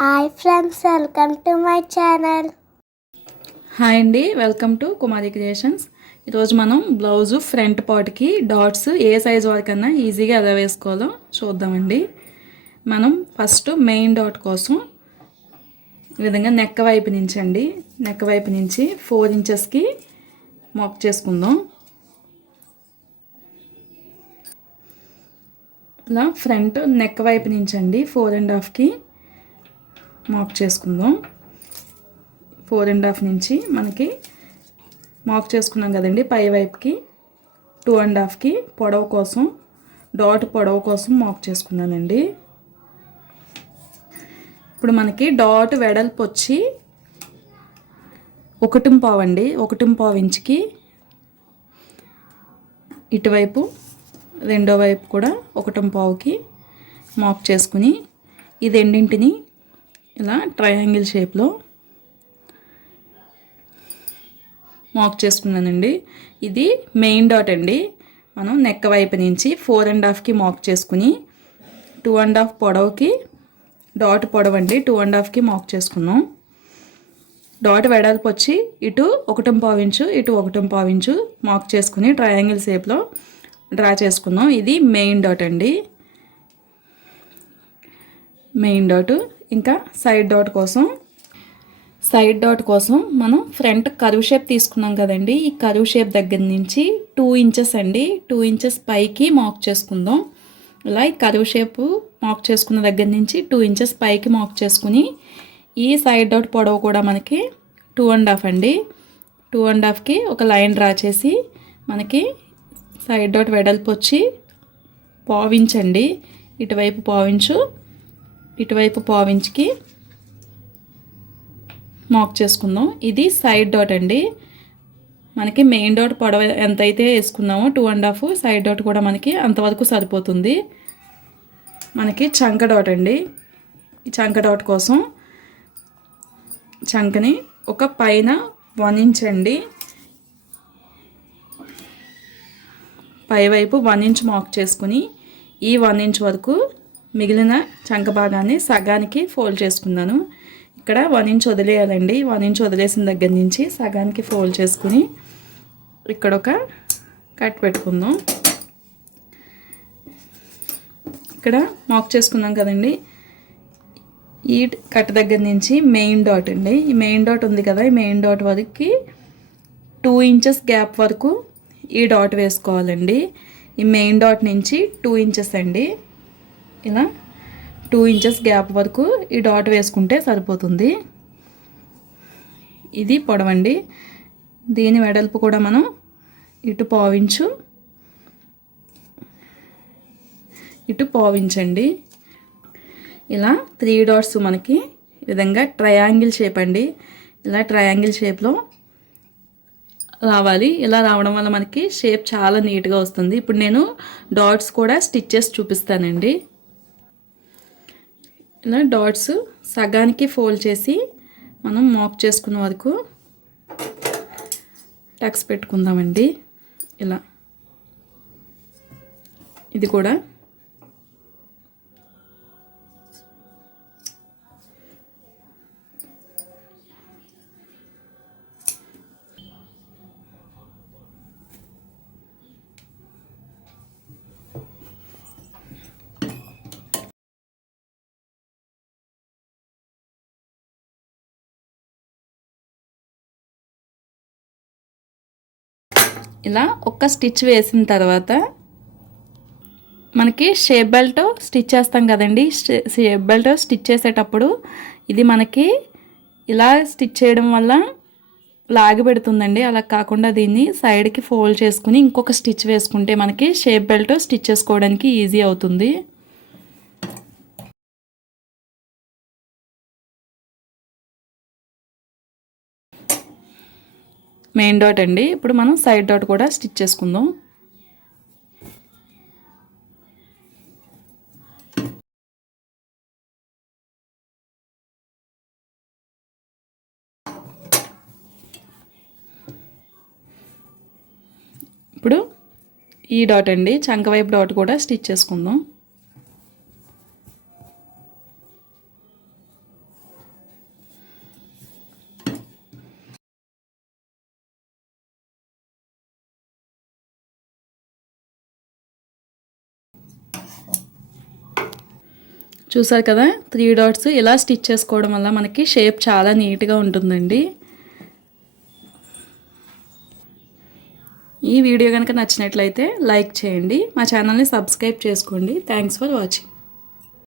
Hi friends, welcome to my channel. Hi అండి, welcome to Kumari creations. ఈరోజు మనం blouse front పార్ట్కి dots ఏ size వరకన్నా ఈజీగా ఎలా వేసుకోవాలో చూద్దామండి. మనం ఫస్ట్ మెయిన్ డాట్ కోసం ఈ విధంగా నెక్ వైపు నుంచి అండి, నెక్ వైపు నుంచి 4 ఇంచెస్కి మార్క్ చేసుకుందాం. ఇలా ఫ్రంట్ నెక్ వైపు నుంచి అండి 4.5కి మార్క్ చేసుకుందాం. 4.5 నుంచి మనకి మార్క్ చేసుకున్నాం కదండి, పై వైపుకి 2.5కి పొడవు కోసం, డాట్ పొడవు కోసం మార్క్ చేసుకున్నానండి. ఇప్పుడు మనకి డాట్ వెడల్పు వచ్చి 1.5 అండి. 1.5 ఇంచుకి ఇటువైపు రెండో వైపు కూడా 1.5కి మార్క్ చేసుకుని ఈ రెండింటిని ఇలా ట్రయాంగిల్ షేప్లో మార్క్ చేసుకున్నానండి. ఇది మెయిన్ డాట్ అండి. మనం నెక్ వైపు నుంచి 4.5కి మార్క్ చేసుకుని 2.5 పొడవుకి, డాట్ పొడవు అండి 2.5కి మార్క్ చేసుకున్నాం. డాట్ వెడల్పు వచ్చి ఇటు 1.5 ఇంచు, ఇటు 1.5 ఇంచు మార్క్ చేసుకుని ట్రయాంగిల్ షేప్లో డ్రా చేసుకున్నాం. ఇది మెయిన్ డాట్ అండి. Main dot. ఇంకా సైడ్ డాట్ కోసం మనం ఫ్రంట్ కర్వ్ షేప్ తీసుకున్నాం కదండి. ఈ కర్వ్ షేప్ దగ్గర నుంచి 2 ఇంచెస్ అండి, 2 ఇంచెస్ పైకి మార్క్ చేసుకుందాం. ఇలా ఈ కర్వ్ షేప్ మార్క్ చేసుకున్న దగ్గర నుంచి 2 ఇంచెస్ పైకి మార్క్ చేసుకుని ఈ సైడ్ డాట్ పొడవు కూడా మనకి 2.5 అండి. 2.5కి ఒక లైన్ డ్రా చేసి మనకి సైడ్ డాట్ వెడల్పు వచ్చి 1/2 ఇంచ్ అండి. ఇటువైపు 1/2 ఇంచు, ఇటువైపు 1/2 ఇంచుకి మార్క్ చేసుకుందాం. ఇది సైడ్ డాట్ అండి. మనకి మెయిన్ డాట్ పొడవ ఎంతైతే వేసుకున్నామో 2.5, సైడ్ డాట్ కూడా మనకి అంతవరకు సరిపోతుంది. మనకి చంక డాట్ అండి. ఈ చంక డాట్ కోసం చంకని ఒక పైన 1 ఇంచ్ అండి, పైవైపు 1 ఇంచ్ మార్క్ చేసుకుని ఈ 1 ఇంచ్ వరకు మిగిలిన చంక భాగాన్ని సగానికి ఫోల్డ్ చేసుకున్నాను. ఇక్కడ 1 ఇంచ్ వదిలేయాలండి. 1 ఇంచ్ వదిలేసిన దగ్గర నుంచి సగానికి ఫోల్డ్ చేసుకుని ఇక్కడ ఒక కట్ పెట్టుకుందాం. ఇక్కడ మార్క్ చేసుకున్నాం కదండి, ఈ కట్ దగ్గర నుంచి మెయిన్ డాట్ అండి. ఈ మెయిన్ డాట్ ఉంది కదా, ఈ మెయిన్ డాట్ వరకు 2 ఇంచెస్ గ్యాప్ వరకు ఈ డాట్ వేసుకోవాలండి. ఈ మెయిన్ డాట్ నుంచి 2 ఇంచెస్ అండి. ఇలా 2 ఇంచెస్ గ్యాప్ వరకు ఈ డాట్ వేసుకుంటే సరిపోతుంది. ఇది పొడవండి. దీని వెడల్పు కూడా మనం ఇటు 1/2 ఇంచు, ఇటు 1/2 ఇంచ్ అండి. ఇలా 3 డాట్స్ మనకి ఈ విధంగా ట్రయాంగిల్ షేప్ అండి. ఇలా ట్రయాంగిల్ షేప్లో రావాలి. ఇలా రావడం వల్ల మనకి షేప్ చాలా నీట్గా వస్తుంది. ఇప్పుడు నేను డాట్స్ కూడా స్టిచ్ చేసి చూపిస్తానండి. ఇలా డాట్స్ సగానికి ఫోల్డ్ చేసి మనం మార్క్ చేసుకున్న వరకు టక్స్ పెట్టుకుందామండి. ఇలా ఇది కూడా ఇలా ఒక్క స్టిచ్ వేసిన తర్వాత మనకి షేప్ బెల్ట్ స్టిచ్ చేస్తాం కదండి. షేప్ బెల్ట్ స్టిచ్ చేసేటప్పుడు ఇది మనకి ఇలా స్టిచ్ చేయడం వల్ల లాగి పెడుతుందండి. అలా కాకుండా దీన్ని సైడ్కి ఫోల్డ్ చేసుకుని ఇంకొక స్టిచ్ వేసుకుంటే మనకి షేప్ బెల్ట్ స్టిచ్ చేసుకోవడానికి ఈజీ అవుతుంది. మెయిన్ డాట్ అండి. ఇప్పుడు మనం సైడ్ డాట్ కూడా స్టిచ్ చేసుకుందాం. ఇప్పుడు ఈ డాట్ అండి, చంక వైపు డాట్ కూడా స్టిచ్ చేసుకుందాం. చూసారు కదా 3 డాట్స్ ఇలా స్టిచ్ చేసుకోవడం వల్ల మనకి షేప్ చాలా నీట్గా ఉంటుందండి. ఈ వీడియో కనుక నచ్చినట్లయితే లైక్ చేయండి, మా ఛానల్ని సబ్స్క్రైబ్ చేసుకోండి. Thanks for watching.